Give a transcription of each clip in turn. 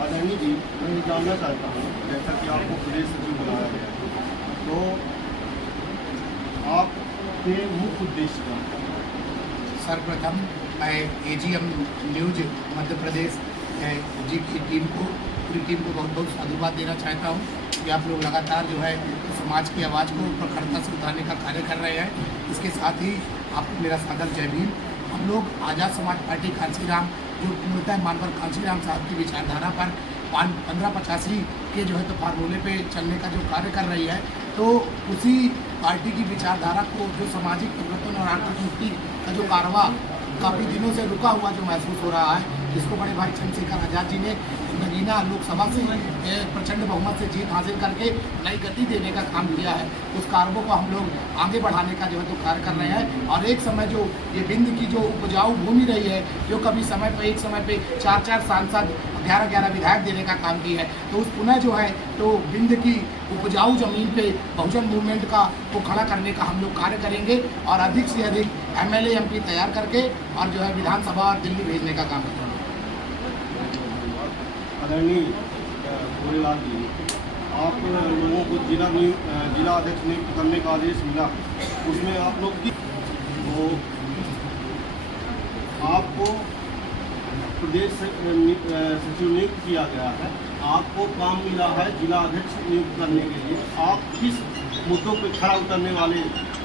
आदरणीय जी, मैं ये जानना चाहता हूँ, जैसा कि आपको प्रदेश सचिव बनाया गया है, तो आपके मुख्य उद्देश्य क्या है? सर्वप्रथम मैं एजीएम न्यूज मध्य प्रदेश जी की टीम को, पूरी टीम को बहुत बहुत साधुवाद देना चाहता हूँ कि आप लोग लगातार जो है समाज की आवाज़ को प्रखरता से उठाने का कार्य कर रहे हैं। इसके साथ ही आपको मेरा सादर जय भीम। हम लोग आज़ाद समाज पार्टी कांसीराम, जो पूर्णतः मानवर कांसीराम साहब की विचारधारा पर 1585 के जो है तो फार्मूले पे चलने का जो कार्य कर रही है, तो उसी पार्टी की विचारधारा को जो सामाजिक परिवर्तन और आर्थिक मुक्ति का जो कारवा काफ़ी दिनों से रुका हुआ जो महसूस हो रहा है, जिसको बड़े भाई चंद्रशेखर आज़ाद जी ने नगीना लोकसभा से प्रचंड बहुमत से जीत हासिल करके नई गति देने का काम किया है, उस कार्यों को हम लोग आगे बढ़ाने का जो है तो कार्य कर रहे हैं। और एक समय जो ये बिंद की जो उपजाऊ भूमि रही है, जो कभी समय पर एक समय पे 4-4 सांसद 11-11 विधायक देने का काम की है, तो उस पुनः जो है तो बिंद की उपजाऊ जमीन पे बहुजन मूवमेंट का को खड़ा करने का हम लोग कार्य करेंगे और अधिक से अधिक एमएलए एमपी तैयार करके और जो है विधानसभा और दिल्ली भेजने का काम करेंगे। आदरणीय भोलेलाल जी, आप लोगों को जिला अध्यक्ष नियुक्त करने का आदेश मिला, उसमें आप लोग की तो आपको प्रदेश सचिव नियुक्त किया गया है, आपको काम मिला है जिला अध्यक्ष नियुक्त करने के लिए, आप किस मुद्दों पर खड़ा उतरने वाले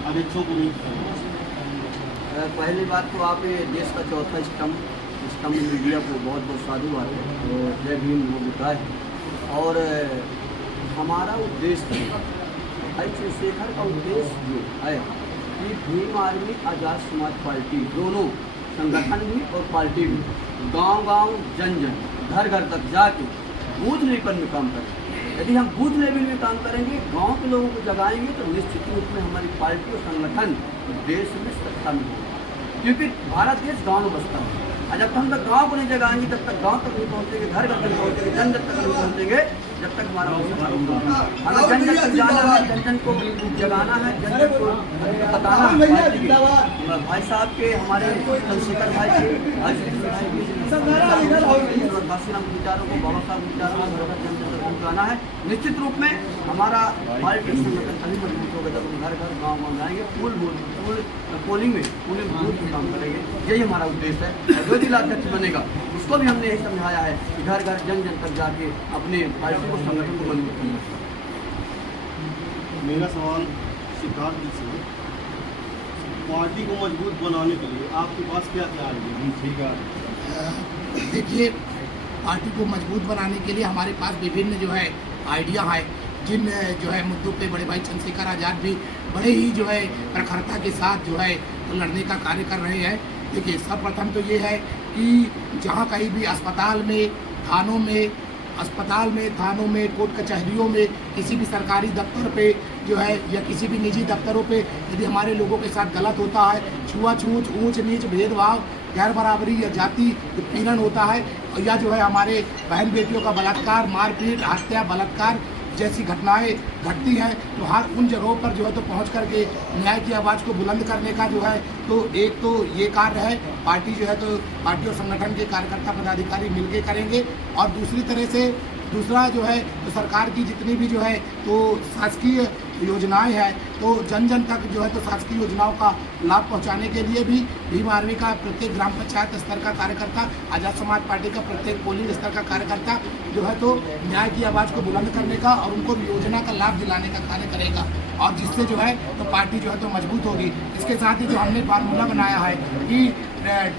अध्यक्षों को नियुक्त करेंगे? पहली बात तो आप ये देश का चौथा स्तंभ मीडिया को बहुत बहुत साधुवाद है और जय भीम वो बताए। और हमारा उद्देश्य भाई चंद्रशेखर का उद्देश्य जो है कि भीम आर्मी आज़ाद समाज पार्टी दोनों संगठन भी और पार्टी भी गांव-गांव जन-जन घर-घर तक जाके बूथ लेवल में काम करें। यदि हम बूथ लेवल में काम करेंगे, गांव के लोगों को जगाएंगे, तो निश्चित रूप में हमारी पार्टी और संगठन देश में सत्ता में होगा, क्योंकि भारत देश गाँव में बसता है। और जब हम तक गाँव को नहीं जगाएंगे, तब तक गाँव तक नहीं पहुँचेंगे, घर घर तक नहीं पहुँचेंगे, जन जन तक नहीं पहुँचेंगे, जब तक हमारा हमें जन जन तक जाना है, जन जन को जगाना है, जन जन को बताना है। भाई साहब के, हमारे चंद्रशेखर भाई के, विचारों को, बाबा साहब विचारों को जन जन तक पहुँचाना है। निश्चित रूप में हमारा पार्टी संगठन तभी मजबूत होगा जब हम घर घर गाँव गाँव जाएंगे, फुल पोलिंग में पूरे बूथ में काम करेंगे। यही हमारा उद्देश्य है। जो जिला अध्यक्ष बनेगा उसको भी हमने यही समझाया है कि घर घर जन जन तक जाके अपने पार्टी को, संगठन को मजबूत करना। मेरा सवाल सिद्धार्थ जी से, पार्टी को मजबूत बनाने के लिए आपके पास क्या क्या आइडिया? ठीक है, देखिए, पार्टी को मजबूत बनाने के लिए हमारे पास विभिन्न जो है आइडिया है, जिन जो है मुद्दों पे बड़े भाई चंद्रशेखर आज़ाद भी बड़े ही जो है प्रखरता के साथ जो है लड़ने का कार्य कर रहे हैं। देखिए, सर्वप्रथम तो ये है कि जहाँ कहीं भी अस्पताल में, थानों में, कोर्ट कचहरियों में, किसी भी सरकारी दफ्तर पे जो है या किसी भी निजी दफ्तरों पे यदि हमारे लोगों के साथ गलत होता है, छुआछूत, ऊंच नीच, भेदभाव, गैर बराबरी या जाति उत्पीड़न होता है, या जो है हमारे बहन बेटियों का बलात्कार, मारपीट, हत्या, बलात्कार जैसी घटनाएं घटती हैं, तो हर उन जगहों पर जो है तो पहुंच करके न्याय की आवाज़ को बुलंद करने का जो है तो एक तो ये कार्य है, पार्टी जो है तो पार्टी और संगठन के कार्यकर्ता पदाधिकारी मिलकर करेंगे। और दूसरा जो है तो सरकार की जितनी भी जो है तो शासकीय योजनाएं हैं, तो जन जन तक जो है तो शासकीय योजनाओं का लाभ पहुंचाने के लिए भी भीम आर्मी का प्रत्येक ग्राम पंचायत स्तर का कार्यकर्ता, आज़ाद समाज पार्टी का प्रत्येक पोलिंग स्तर का कार्यकर्ता जो है तो न्याय की आवाज़ को बुलंद करने का और उनको योजना का लाभ दिलाने का कार्य करेगा, और जिससे जो है तो पार्टी जो है तो मजबूत होगी। इसके साथ ही जो हमने फार्मूला बनाया है कि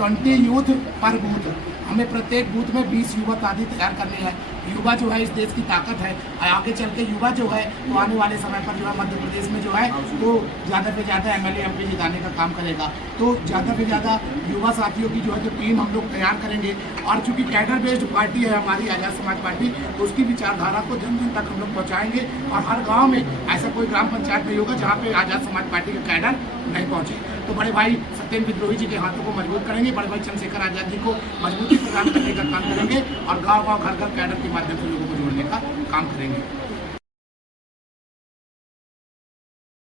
20 यूथ पर बूथ, हमें प्रत्येक बूथ में 20 युवा आदि तैयार करने हैं। युवा जो है इस देश की ताकत है, आगे चल के युवा जो है तो आने वाले समय पर जो है मध्य प्रदेश में जो है तो ज़्यादा से ज़्यादा एमएलए एमपी जिताने का काम करेगा। तो ज़्यादा से ज़्यादा युवा साथियों की जो है तो टीम हम लोग तैयार करेंगे, और चूँकि कैडर बेस्ड पार्टी है हमारी आज़ाद समाज पार्टी, तो उसकी विचारधारा को जन जन तक हम लोग पहुँचाएँगे, और हर गाँव में ऐसा कोई ग्राम पंचायत नहीं होगा जहाँ पर आज़ाद समाज पार्टी का कैडर नहीं पहुँचे। तो बड़े भाई सत्येंद्र विद्रोही जी के हाथों को मजबूत करेंगे, बड़े भाई चंद्रशेखर आज़ाद जी को मजबूती प्रदान करने का काम करेंगे, और गाँव-गाँव, घर-घर कैडर के माध्यम से लोगों को जोड़ने का काम करेंगे।